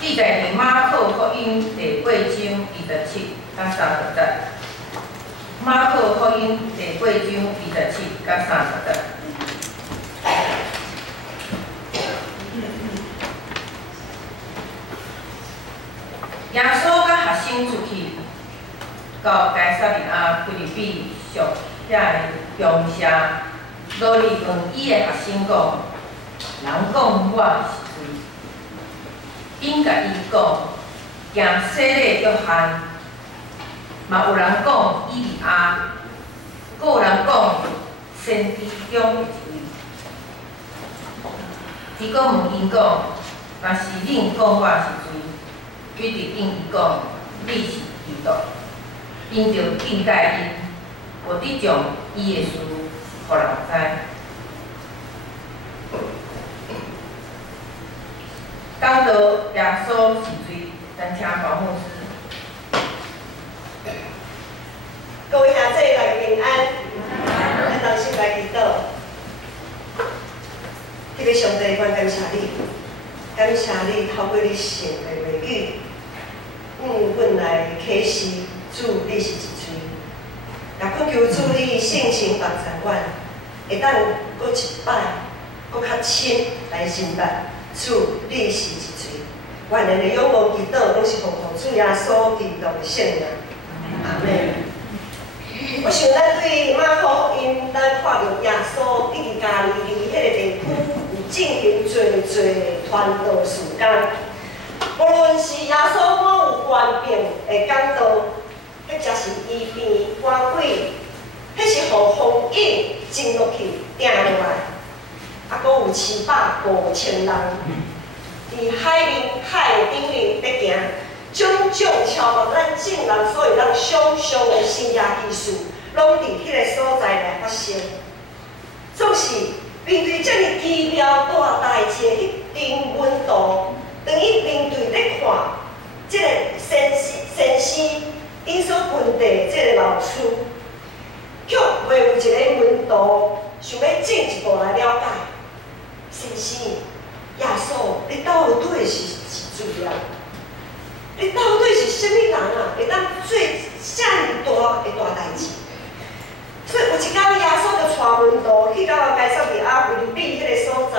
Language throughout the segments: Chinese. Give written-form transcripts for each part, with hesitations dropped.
记载伫马可福音第8章27到30节。马可福音第8章27到30节。耶稣甲学生出去到该撒利亚腓立比属遐个乡下，罗里问伊个学生讲：人讲我是谁？因甲伊讲，行洗礼约翰，嘛有人讲以利亚，阁有人讲先知中的一位。伊阁问因讲：若是恁讲我是谁？伊就应伊讲：你是基督。因就应解因，我得将伊的事，互人知。讲到耶稣是谁，咱请黄牧师。各位兄弟大家平安，咱同心来祈祷。迄个上帝，我感谢你，感谢你透过你神的话语，阮来启示。主，你是一嘴，也恳求主你性情帮助阮，会当搁一摆，搁较深来明白。主，你是一嘴，万人的仰望祈祷，拢是奉主耶稣基督的圣名。阿门。我想咱对马可福音，咱看到耶稣伫加利利迄个地区有进行侪传道事工，无论是耶稣我有官兵的讲道。迄则是医病赶鬼，迄是互风引进落去定落来，啊，阁有750,000人伫海顶面在行，种种超越咱正人所会当想象的神业奇事，拢伫迄个所在来发生。总是面对遮尔奇妙大代志的迄阵温度，当伊面对咧看即个先生。因所分地即个老师，却袂有一个门徒想要进一步来了解。先生，耶稣，你到底是谁啊？你到底是啥物人啊？会当做遮尔大的代志？所以有一天，耶稣就带门徒去到该撒利亚腓立比迄个所在。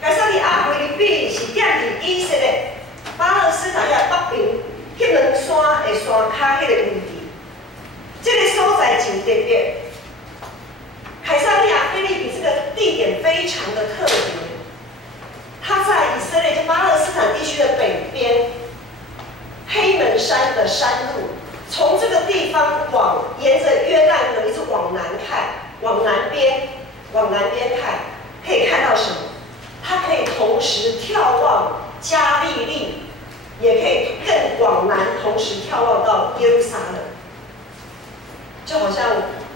该撒利亚腓立比是踮伫以色列巴勒斯坦遐北边。迄两山的山骹迄个位置，这个所在真特别。凯撒利亚腓立比这个地点非常的特别，它在以色列就巴勒斯坦地区的北边，黑门山的山路，从这个地方沿着约旦河一直往南看，往南边看，可以看到什么？它可以同时眺望加利利。也可以更往南，同时眺望到耶路撒冷，就好像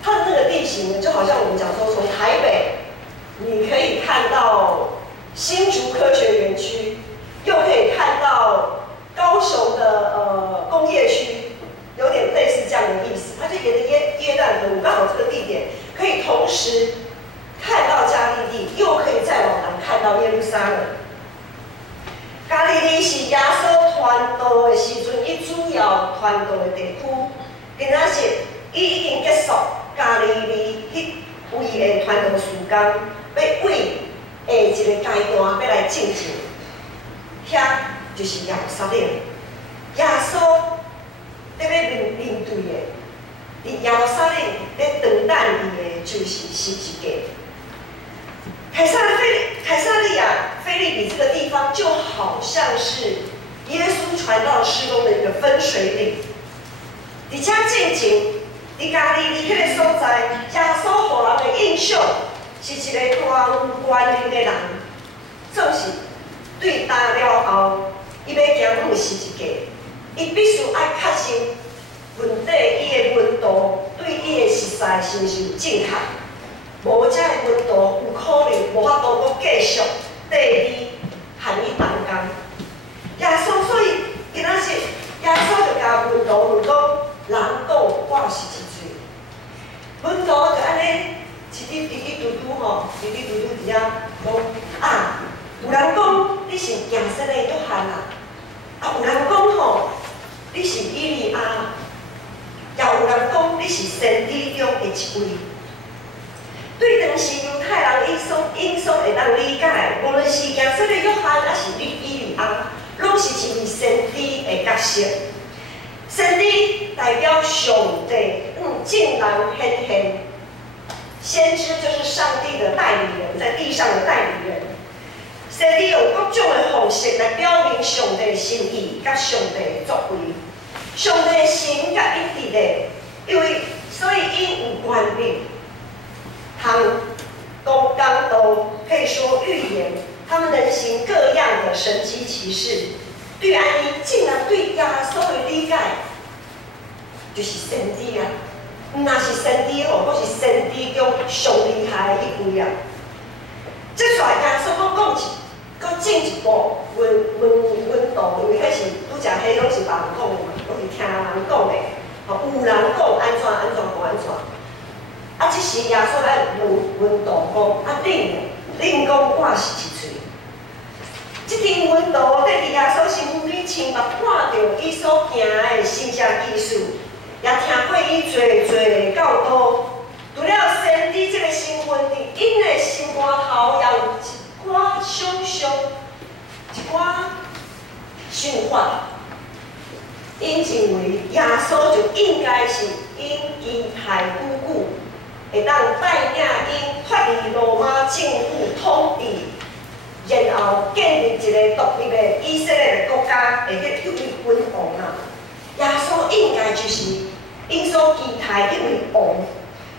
它的那个地形呢，就好像我们讲说，从台北你可以看到新竹科学园区，又可以看到高雄的工业区，有点类似这样的意思。它就沿着约旦河，刚好这个地点可以同时看到加利利，又可以再往南看到耶路撒冷。加利利是耶稣传道的时阵，伊主要传道的地区。今仔日伊已经结束加利利迄位的传道事工，要为下一个阶段要来进行。遐就是耶路撒冷，耶稣咧要面对的，伫耶路撒冷咧等待伊的就是十字架。凯撒利亚腓立比这个地方，就好像是耶稣传道事工的一个分水岭。伫遮进前，伫加利利迄个所在，耶稣互人的印象是一个大有权力的人，总是对答了后，伊要行往十字架，伊必须爱确信问题伊的门徒对伊的实在是毋是正确。无遮个门徒有可能无法度继续第二和伊同工。耶稣所以今仔日，耶稣就甲门徒问讲：人讲我是一谁？门徒就安尼滴滴嘟嘟吼，滴滴嘟嘟伫遐讲啊，有人讲你是行行色的约翰啊，有人讲吼，你是以利亚，也有人讲你是先知中的一位。对当时犹太人因所会当理解，无论是行色的约翰，还是以利亚，拢是一位先知的角色。先知代表上帝竟然显现，先知就是上帝的代理人，在地上的代理人。先知用各种的方式来表明上帝的心意，甲上帝的作为。上帝的心甲一直的，因为所以因有权柄，通讲道，可以说预言，他们能行各样的神迹奇事。对安尼，竟然对耶稣的理解，就是先知啊！若是先知哦，我是先知中上厉害的一位啊！即出来耶稣搁进一步阮道，因为迄是拄则迄拢是别人讲的嘛，拢是听人讲的。有人讲安怎就安怎。啊，即时耶稣来阮道讲，啊恁讲我是一嘴。即阵阮道在耶稣身躯亲目看到伊所行的神迹奇事，也听过伊侪教导。除了先知这个身份，伫因的心肝头也有一寡想象，一寡想法。因认为耶稣就应该是因期待久久，会当带领因脱离罗马政府统治，然后建立一个独立的以色列的国家，会去有一君王啊。耶稣应该就是因所期待一位王。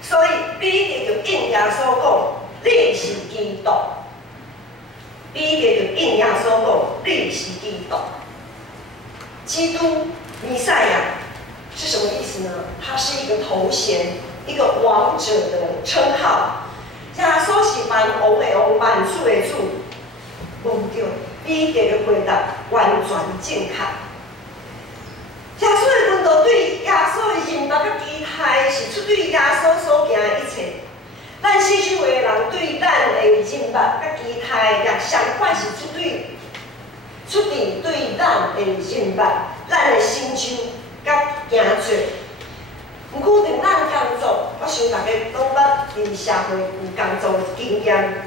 所以彼得就应耶稣讲：“你是基督。”彼得就应耶稣讲：“你是基督。”基督弥赛亚是什么意思呢？它是一个头衔，一个王者的称号。耶稣是万王的王，万主的主。无对，彼得的回答完全正确。耶稣的问道对耶稣的认目甲期待，是出对耶稣所行的一切。咱四周围的人对咱的认目甲期待，也相反是出自对咱的认目，咱的成就甲行做。毋过，当咱工作，我想大家拢捌伫社会有工作经验。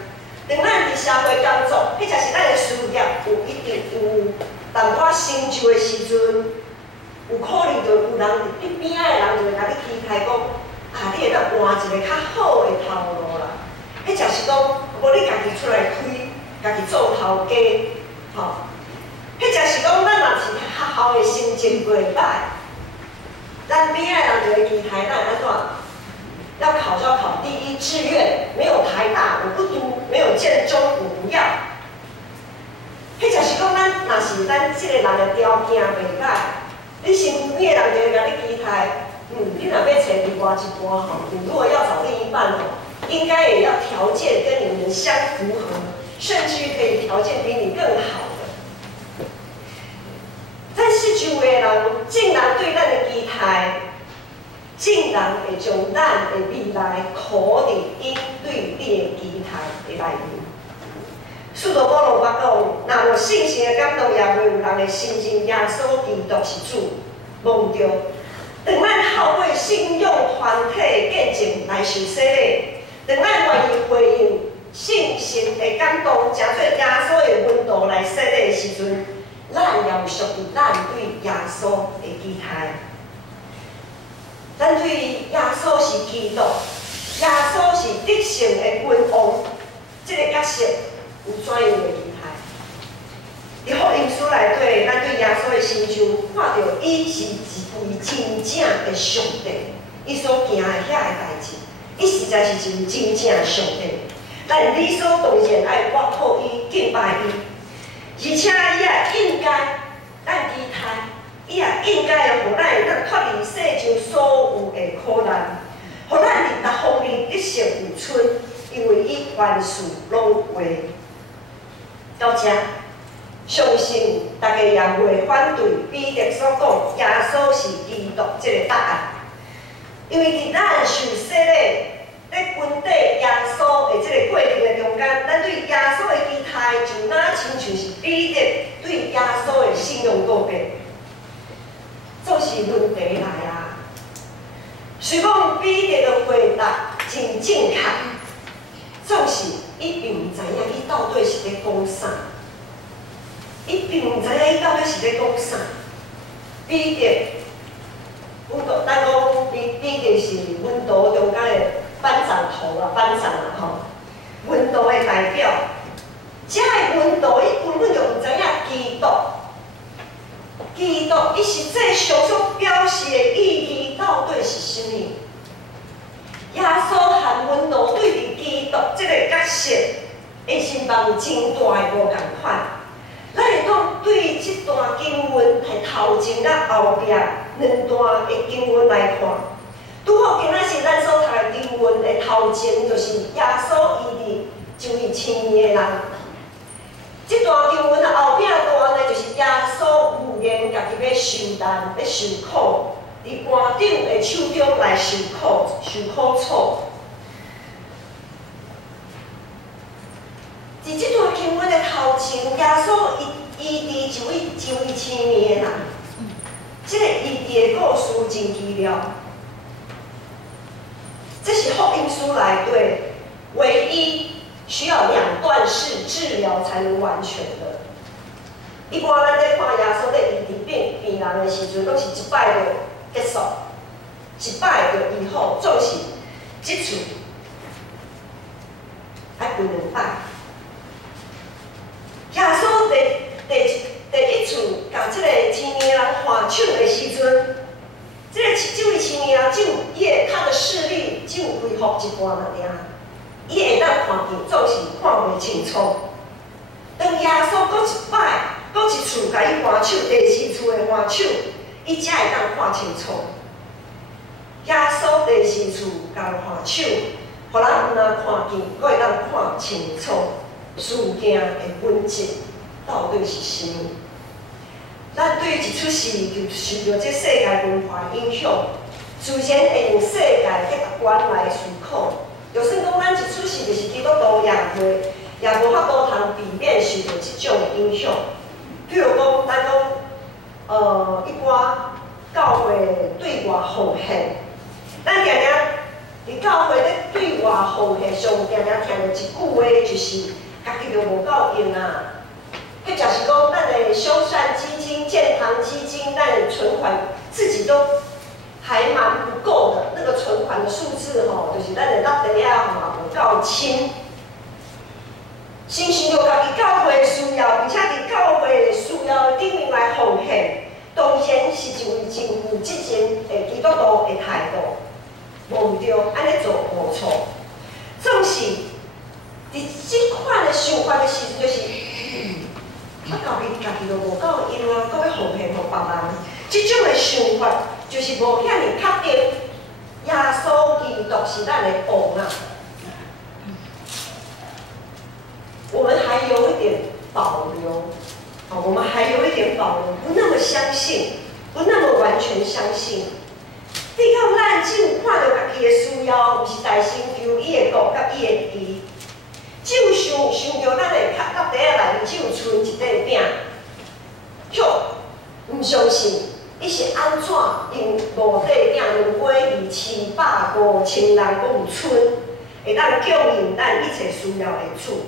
当咱伫社会工作，迄才是咱的事业有一定有淡薄成就的时阵。有可能就有人你边仔的人就会甲你期待讲，啊，你会当换一个较好的头路啦。迄就是讲，无你家己出来开，家己做头家，吼。迄就是讲，咱若是学校的成绩袂歹，咱边仔的人就会期待咱安怎？要考第一志愿，没有台大我不读，没有建中我不要。迄就是讲，咱若是咱即个人的条件袂歹。你身边的人就会甲你期待，你若要找另外一半吼，你如果要找另一半吼，应该也要条件跟你们相符合，甚至于可以条件比你更好的。但是周围的人竟然对咱的期待，竟然会将咱的未来考虑因对你的期待的内面。使徒保罗捌讲，若无信心的感动，也袂有人会信任耶稣基督是主，无毋对。当咱透过信仰团体见证来受洗礼，当咱愿意回应信心的感动，诚做耶稣的温度来洗礼的时阵，咱也有属于咱对耶稣的期待。咱对耶稣是基督，耶稣是得胜的君王，这个角色。有怎样的期待？伫福音书内底，咱对耶稣的成就看到，伊是一位真正的上帝，伊所行的遐个代志，伊实在是一位真正的上帝。咱理所当然爱托靠伊、敬拜伊，而且伊也应该，咱期待，伊也应该互咱会当脱离世上所有的苦难，互咱伫各方面一生有春，因为伊凡事拢为。到这，相信大家也袂反对彼得所讲耶稣是基督这个答案，因为伫咱受洗礼，咧跟底耶稣的这个过程的中间，咱对耶稣的期待就若亲像是彼得信用告白，总是问题来啊。虽讲彼得的回答真正确，总是伊并唔知影伊到底是咧讲啥，伊并唔知影伊到底是咧讲啥。彼得，咱讲彼得是阮道中间的班长头啊，班长啊吼，阮道的代表。遮个阮道伊根本就唔知影基督，基督伊实际上所表示的意义到底是啥物？耶稣和阮道对伫基督这个角色的身份有真大的无共款。咱会讲对这段经文系头前甲后壁两段的经文来看，拄好今仔是咱所读的经文的头前，就是耶稣医治就医千年的人。这段经文的后壁段呢，就是耶稣预言家己要受难、要受苦，伫官长的手中来受苦楚。伫这段经文的头前，耶稣医治就医千年的人，这个医治的故事真奇妙。这是福音书内底唯一需要2段式治疗才能完全的。一般咱在看耶稣咧医治病人的时阵，拢是一摆就结束，一摆就医好，总是即次爱分2摆。耶稣第一次甲即个千年人换手的时阵，即个这位千年人他的视力只有恢复一半嘛尔，伊会当看见，总是看袂清楚。当耶稣搁一摆，搁一次甲伊换手，第4次的换手，伊才会当看清楚。耶稣第4次甲换手，互人毋但看见，搁会当看清楚事件的本质到底是啥物。咱对一出世就受到这世界文化影响，自然会用世界价值观来思考。就算讲咱一出世就是基督徒也无法度通避免受到即种的影响。譬如讲，咱讲一寡教会对外奉献，咱常常伫教会咧对外奉献上，常常听到一句话，就是家己就无够用啊。迄就是讲，咱的修缮基金、建堂基金，咱的存款自己都还蛮不够的。那个存款的数字吼，就是咱的落地啊嘛无够清。先想到家己教会的需要，并且伫教会的需要顶面来奉献，当然是一位真负责任的基督徒的态度，无毋对，安尼做无错。总是伫即款的想法的时阵，就是。我家己都无够用啊，搁要奉献互别人，即种的想法就是无遐尔确定。耶稣基督是咱的王啊，我们还有一点保留，我们还有一点保留，不那么相信，不那么完全相信。你看，咱只有看到家己的需要，毋是在心求伊的国甲伊的义。只有想着咱会落地仔内面只有剩一块饼，却毋相信伊是安怎用5块饼2尾鱼750,000人阁有剩，会当供应咱一切需要的主。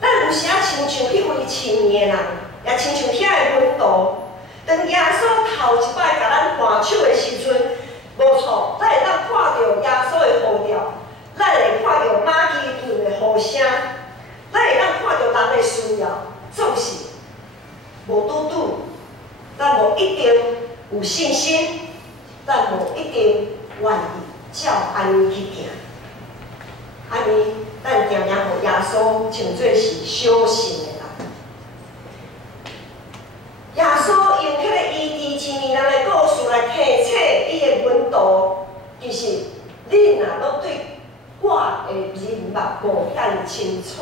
咱有时啊，亲像迄位千年的人，也亲像遐个阮道，当耶稣头一摆甲咱换手的时阵，无错，咱会当看到耶稣的呼召。咱会看到马其顿的呼声，咱会当看到人的需要，总是无拄，咱无一定有信心，咱无一定愿意照安尼去行。安尼，咱常常互耶稣称作是小信的人。耶稣用迄个医治千年人的故事来提醒伊的门徒，其实恁若拢对。我的人目无遐清楚。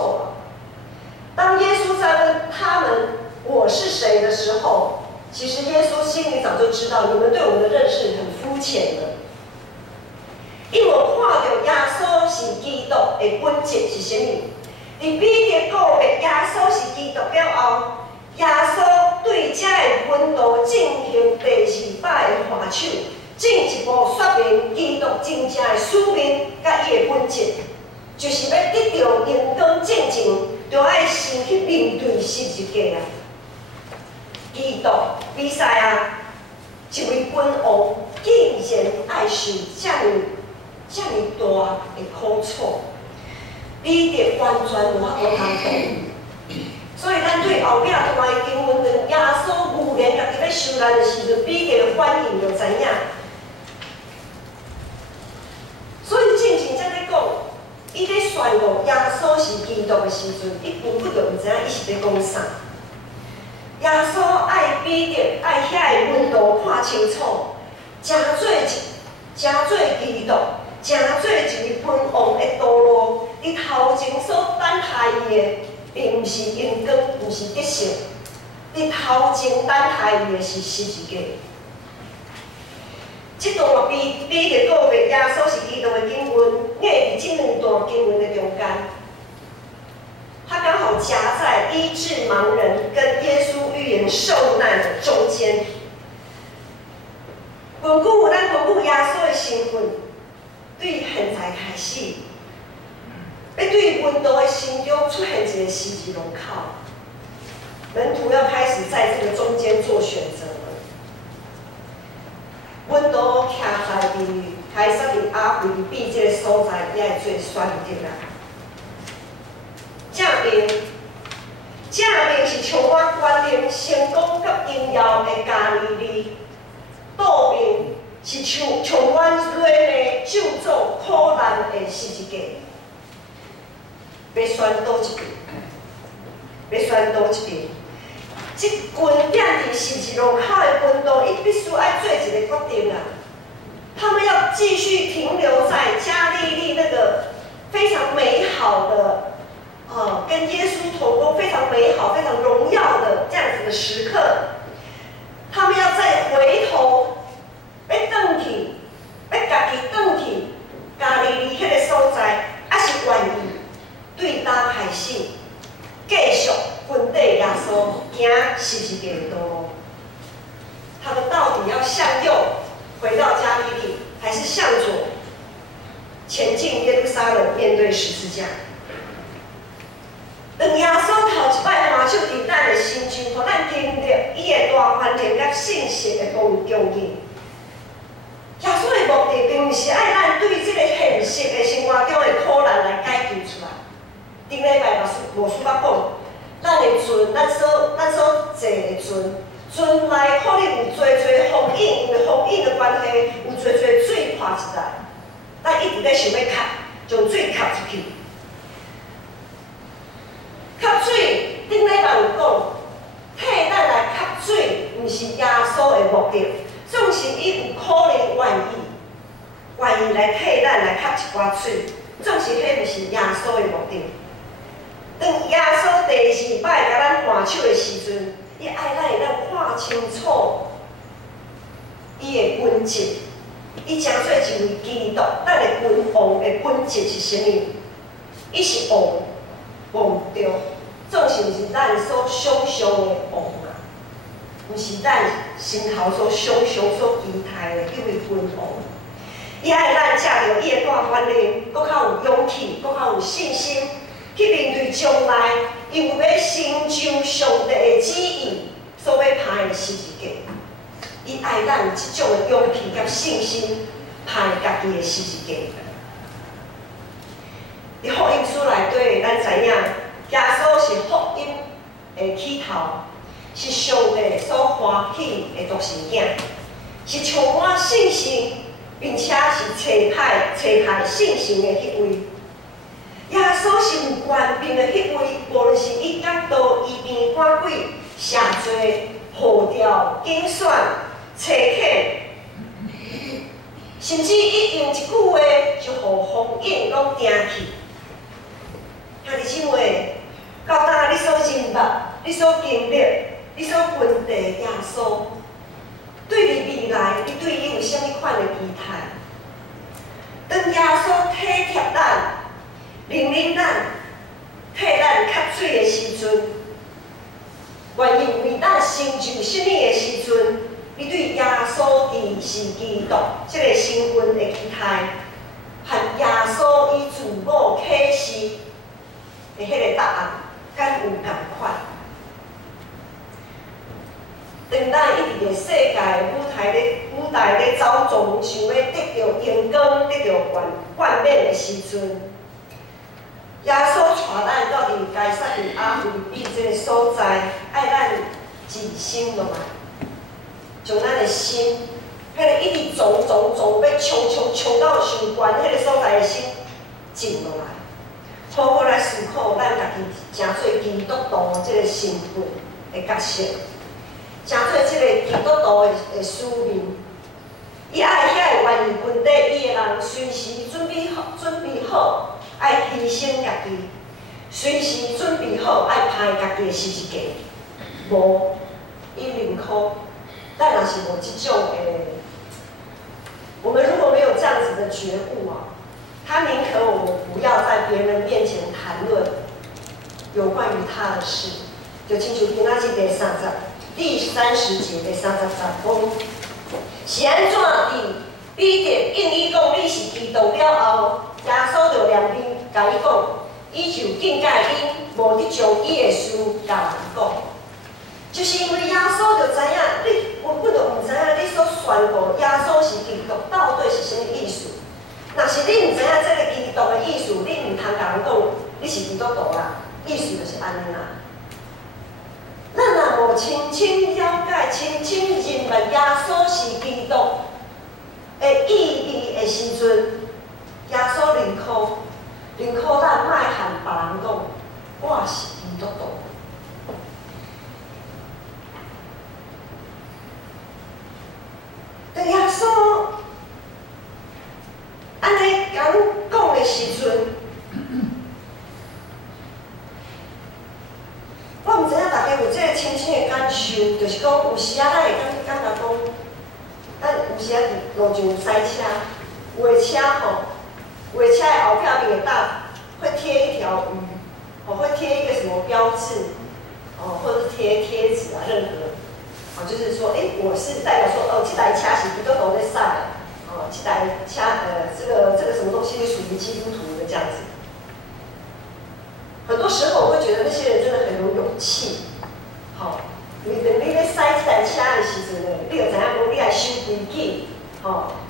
当耶稣在问他们我是谁的时候，其实耶稣心里早就知道你们对我的认识很肤浅的。因为我看到耶稣是基督的本质是啥物？伫彼得告白耶稣是基督了后，耶稣对遮个温度进行第2摆的还手，进一步说明基督真正的使命甲伊的本质，就是要得到荣光正前，就爱先去面对十字架啊！基督比赛啊，一位君王竟然爱受遮尔大的苦楚，彼得完全无法度通懂。所以，咱对后壁段的经文，当耶稣无言家己要受难的时阵，彼得的反应就知影。所以正经才咧讲，伊咧宣告耶稣是基督的时阵，伊根本就毋知影伊是咧讲啥。耶稣爱彼得，爱遐个温度看清楚，真做基督，真做一位君王的道路。你头前所等待伊的，并毋是荣光，毋是得胜。你头前等待伊的是十字架。这段彼得告白耶稣是基督的经文，夹伫这两段经文的中间。它刚好夹在医治盲人跟耶稣预言受难的中间。巩固耶稣的身份，对现在开始，要对温度的心中出现一个十字路口，门徒要开始在这个中间做选择了。温度徛在凯撒的阿腓立比这个所在，也会做选择啦。正面是充满关联、成功甲荣耀的加利利，倒面是充满落泪、咒诅、苦难的十字架。要选倒一边？这群踮伫十字路口的温度，伊必须爱做一个决定啊！他们要继续停留在加利利那个非常美好的。跟耶稣同工非常美好、非常荣耀的这样子的时刻，他们要再回头，要转去，要家己转去加利利迄个所在，还是愿意对他开始，继续跟缀耶稣行十字架的道路。他们到底要向右回到加利利，还是向左前进耶路撒冷面对十字架？当耶稣头一摆还手伫咱的心中，互咱经历伊的大宽容甲信息的供应。耶稣的目的并毋是爱咱对这个现实的生活中的苦难来解救出来。顶礼拜无输捌讲，咱的船，咱所坐的船内可能有多风影，因为风影的关系，有多水泼出来，咱一直在想要吸，将水吸出去。吸水，顶礼拜有讲，替咱来吸水，毋是耶稣的目的，总是伊有可能愿意来替咱来吸一寡水，总是迄毋是耶稣的目的。当耶稣第2摆甲咱还手的时阵，伊爱咱会当看清楚伊的本质，伊诚做一位基督，咱的君王的本质是啥物？伊是王对，总是毋是咱所想象的王啊，毋是咱心头所想象、所期待的迄位君王。伊爱咱借着伊的大宽容，搁较有勇气，搁较有信心，去面对将来，因为要成就上帝的旨意所要拍的十字架。伊爱咱有即种的勇气甲信心，拍家己的十字架。伫福音书内底，咱知影，耶稣是福音的起头，是上帝所欢喜的独生囝，是充满信心，并且是切派信心的迄位。耶稣是有权柄的迄位，无论是伊角度、医病赶鬼、谢罪、护调、竞选、找客，甚至伊用一句话就互风影拢定去。兄弟姊妹，到当你所认捌、你所经历、你所跟地耶稣，对于未来，你对伊有啥物款的期待？当耶稣体贴咱、命令咱、替咱吸水的时阵，无愿意为咱成就什么的时阵，你对耶稣是基督这个身份的期待，和耶稣伊自我启示的迄个答案，敢有共款？当咱一直伫世界舞台咧走总，想要得到荣光、得到冠冕的时阵，耶稣带咱到伫该撒利亚腓立比这个所在，爱咱静心落来，将咱的心，迄个一直撞，要冲到上悬迄个所在的心静落来，好好来思考咱家己成做基督徒这个身份的角色。成做即个基督徒的使命，伊爱遐个愿意分底伊的人，随时准备好，爱牺牲家己，随时准备好爱拍家己的十字架。无，伊认可，咱若是无即种的，我们如果没有这样子的觉悟啊，他宁可我们不要在别人面前谈论有关于他的事，就亲像今仔日第第30节第30节讲，是安怎伫彼得应伊讲你是基督了后，耶稣就念面甲伊讲，伊就警戒恁无得将伊的事甲人讲，就是因为耶稣就知影，阮就毋知影你所宣布耶稣是基督到底是啥物意思。若是你毋知影这个基督的意思，你毋通甲人讲你是基督徒啦，意思就是安尼啦。咱若无深深了解、深深认识耶稣是基督的意义的时阵，耶稣认可咱莫和别人讲我是基督徒。但耶稣安尼甲阮讲的时阵，我毋知影大家有这个深深的感受，就是讲有时啊，咱会感觉讲，咱有时啊伫路上塞车，有的车吼，有的车的后壁面会搭会贴一条鱼，会贴一个什么标志，或者是贴贴纸啊，任何，就是说，我是代表说，这台车是基督徒在驶的，这台车，这个什么东西属于基督徒的这样子。很多时候我会觉得那些人真的很有勇气，你咧驶这台车的时阵呢，你就知影讲你爱守规矩，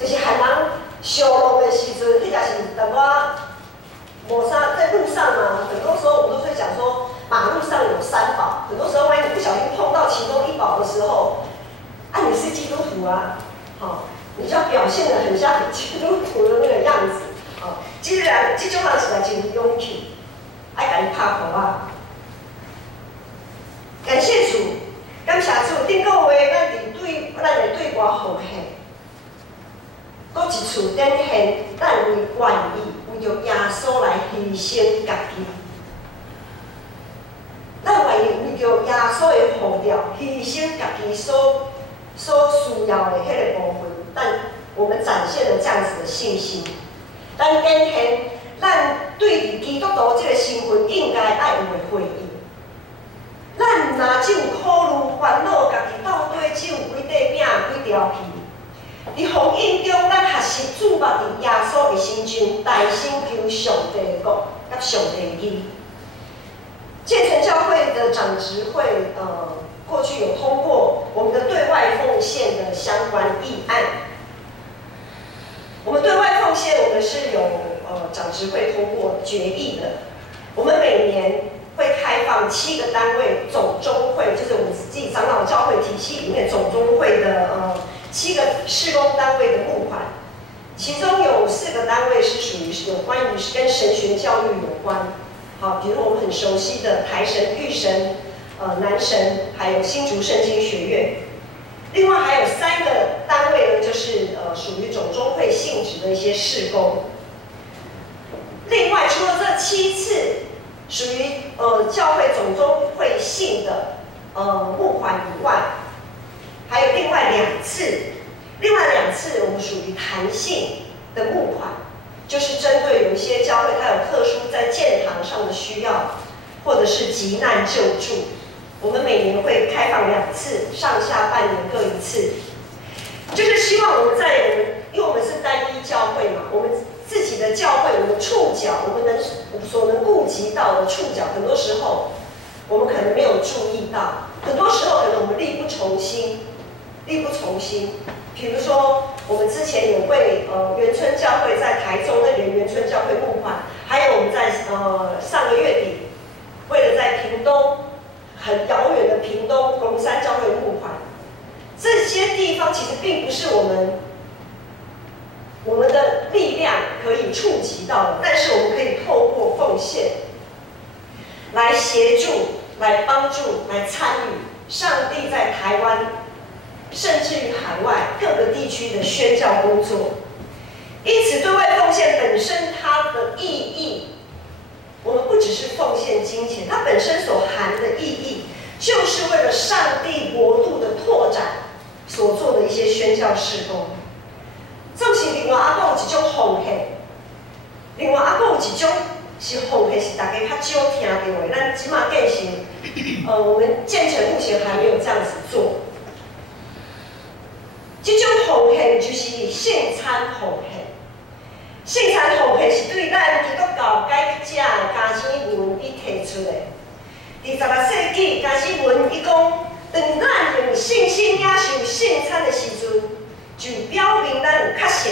就是汉人上路的时阵，迄个是淡薄无啥在路上嘛，很多时候我们都会讲说马路上有三宝，很多时候万一你不小心碰到其中一宝的时候，你是基督徒啊，你就要表现得很像基督徒的那个样子，这种人是来真有勇气。爱甲伊拍鼓啊！感谢主，感谢主。顶个月咱的对外奉献，搁一次展现咱为愿意为着耶稣来牺牲家己。咱愿意为着耶稣的呼召牺牲家己所需要的迄个部分，但我们展现了这样子的信心。咱展现。咱对于基督徒这个身份应该爱有的回应。咱若只有苦恼烦恼，家己到底只有几块饼、几条皮。伫福音中，咱学习注目伫耶稣的身上，大声求上帝的国，甲上帝的义。建成教会的长执会，过去有通过我们的对外奉献的相关议案。我们对外奉献，我们是有长执会通过决议的。我们每年会开放7个单位总中会，就是我们自己长老教会体系里面总中会的7个事工单位的募款，其中有4个单位是属于有关于跟神学教育有关。比如我们很熟悉的台神、玉神、南神，还有新竹圣经学院。另外还有3个单位呢，就是属于总中会性质的一些事工。另外，除了这7次属于教会总中会性的募款以外，还有另外2次，我们属于弹性的募款，就是针对有一些教会它有特殊在建堂上的需要，或者是急难救助，我们每年会开放2次，上下半年各1次，就是希望我们因为我们是单一教会嘛，我们自己的教会，我们触角，我们所能顾及到的触角，很多时候我们可能没有注意到，很多时候可能我们力不从心。比如说，我们之前有为原村教会在台中那边原村教会募款，还有我们在上个月底，为了在屏东很遥远的屏东龙山教会募款，这些地方其实并不是我们的力量可以触及到的，但是我们可以透过奉献来协助、来帮助、来参与上帝在台湾，甚至于海外各个地区的宣教工作。因此，对外奉献本身它的意义，我们不只是奉献金钱，它本身所含的意义，就是为了上帝国度的拓展所做的一些宣教事工。这是另外有一种奉献，另外有一种是奉献，是大家较少听到的。咱起码建成，我们建成目前还没有这样子做。这种奉献就是圣餐奉献。圣餐奉献是对咱基督教改革者的加西文伊提出的。伫16世纪，加西文伊讲，当咱用信心领受圣餐的时阵，就表明咱有确实，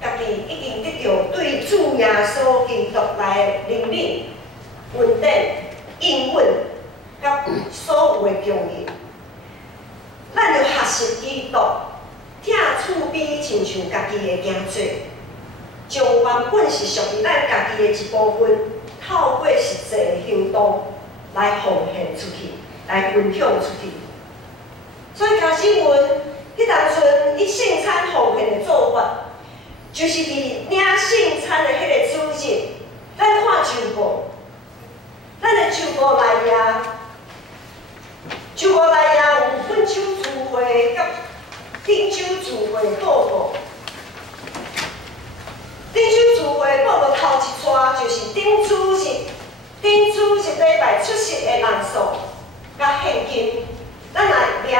家己已经得到对主耶稣基督来的灵敏、稳定、应允，甲所有的供应。咱就学习基督，听厝边亲像家己的囝做，将原本是属于咱家己的一部分，透过实际的行动来奉献出去，来分享出去。所以假使阮迄当阵伊圣餐奉献的做法，就是伫领圣餐的迄个主日，咱看周报，咱的周报内页，有本周聚会甲顶周聚会报告。顶周聚会报告头一撮就是顶主日礼拜出席的人数甲现金，咱来掠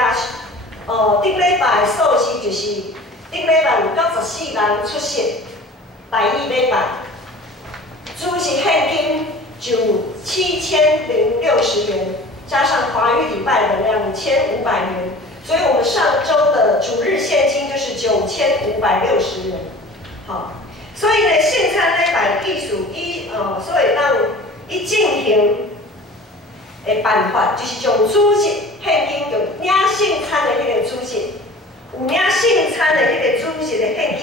顶礼拜的数字就是顶礼拜有94人出席台语礼拜，主日现金就7060元，加上华语礼拜的2500元，所以我们上周的主日现金就是9560元。好，所以呢，圣餐礼拜的意思，所以当伊进行的办法，就是将主日现金，就领圣餐的迄个主日，有领圣餐的迄个主日的现金，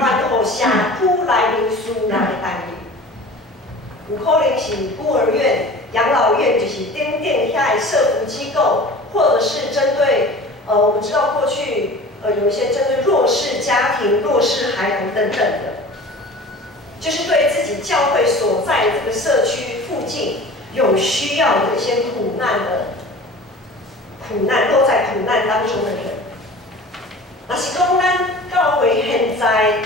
还互社区内面需要的单位，有可能是孤儿院、养老院，就是等遐的社福机构，或者是针对我们知道过去有一些针对弱势家庭、弱势孩童等等的。就是对自己教会所在的这个社区附近有需要的一些落在苦难当中的人。若是讲咱教会现在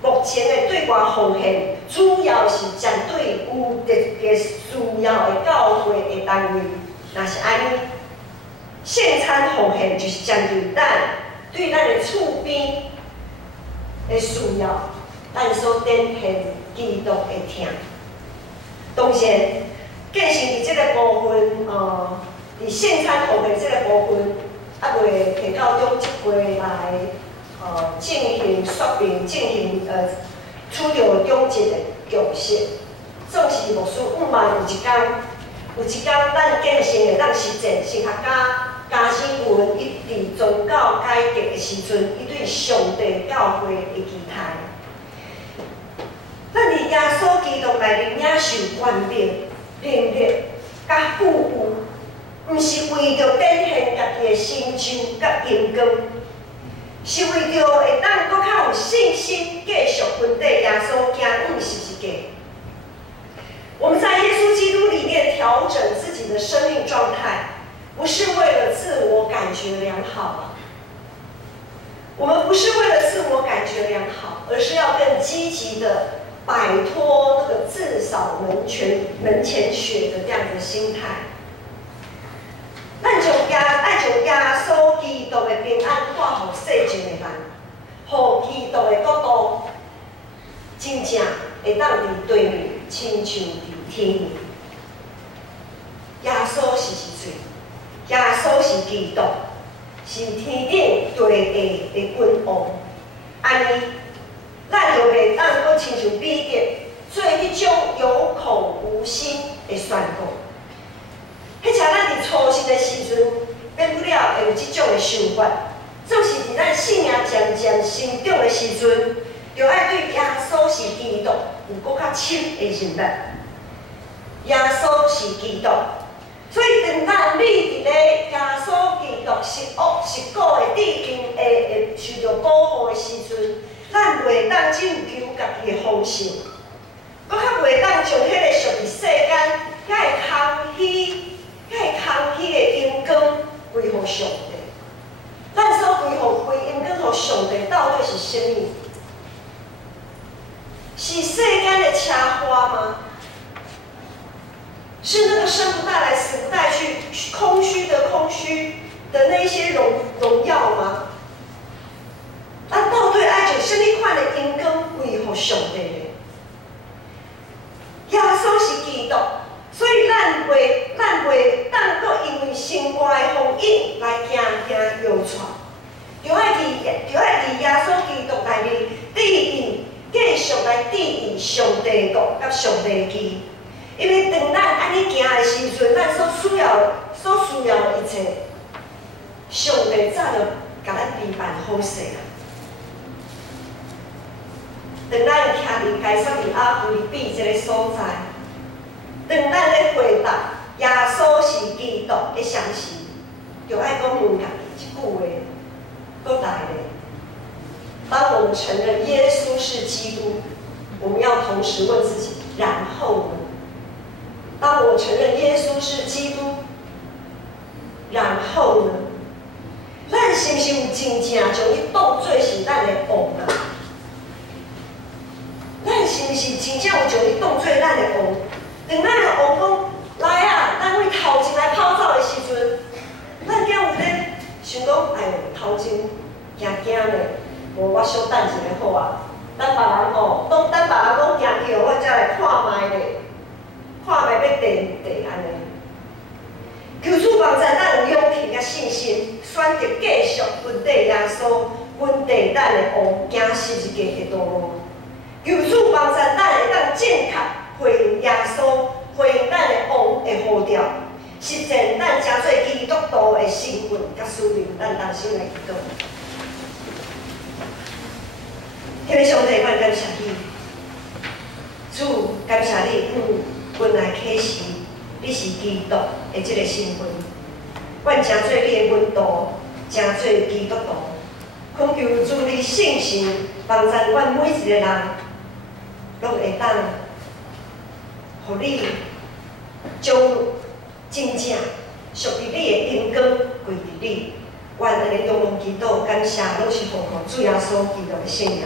目前的对外奉献，主要是针对有特别需要的教会的单位。若是安尼，圣餐奉献就是针对对咱的厝边的需要。咱所展现基督的听，当然，建成伫这个部分，伫圣餐奉献这个部分，还未摕到中级会来进行说明，进行处到中级的共识。总是牧师5万有一天，咱建成会当实践神学家加西文伊伫宗教改革的时阵，伊对上帝教会的期待。咱伫耶稣基督内面领受权柄、能力、甲富有，毋是为着展现家己的成就甲荣光，是为着会当搁较有信心，继续跟缀耶稣行十字架。我们在耶稣基督里面调整自己的生命状态，不是为了自我感觉良好。我们不是为了自我感觉良好，而是要更积极的。摆脱那个自扫门前雪的这样子的心态。督的平安带互世间的人，互基督的国度真正会当伫对面，亲像伫天面。耶稣是水，耶稣是基督，是天顶地下的君王。安尼，咱就袂当阁亲像彼得做迄种有口无心的宣告。迄阵咱伫初信的时阵，免不了会有即种的想法，总是伫咱信仰渐渐成长的时阵，就爱对耶稣是基督有搁较深的认识。耶稣是基督，所以当咱立伫咧耶稣基督是恶是果的底境会受到保护的时阵，咱袂当只有求家己的丰盛，搁较袂当将迄个属于世间遐会空虚的阴光归乎上帝。咱所归阴光互上帝，到底是啥物？是世间的奢华吗？是那个生不带来死不带去、空虚的那些荣耀吗？咱到底爱从什么款的阴光归乎上帝呢？耶稣是基督，所以咱袂当阁因为生活的风景来惊摇喘，就爱伫耶稣基督内面继续来抵御上帝国甲上帝义。因为当咱安尼行的时阵，咱所需要的一切，上帝早就甲咱备办好势啊。当咱徛伫该撒利亚腓立比这个所在，当咱咧回答耶稣是基督的相时，就爱讲问家己一句话，搁来咧。当我们承认耶稣是基督，我们要同时问自己：然后呢？当我承认耶稣是基督，然后呢？咱是毋是有真正将伊当作是咱的王啊？咱是毋是真正有将伊当作咱的王？当咱的王讲来啊，咱为头前来跑走的时阵，咱敢有咧想讲，哎呦，头前惊咧，无我小等一下好啊。等别人等别人讲行去，我才来看卖咧。看卖要地安尼，求主帮助咱有勇气甲信心，选择继续分地耶稣，分地咱的王行十字架的道路。求主帮助咱会当正确回应耶稣，回应咱的王的呼召，实践咱诚做基督徒的身份甲使命。咱同心来祈祷。天父上帝，我感谢你，主感谢你，阮来启示你是基督的这个身份，阮诚做你的门徒，诚做基督徒。恳求主你圣神帮助阮每一个人，拢会当，互你将真正属于你的阴光归伫你。阮安尼仰望祈祷，感谢，拢是奉靠主耶稣基督的圣名。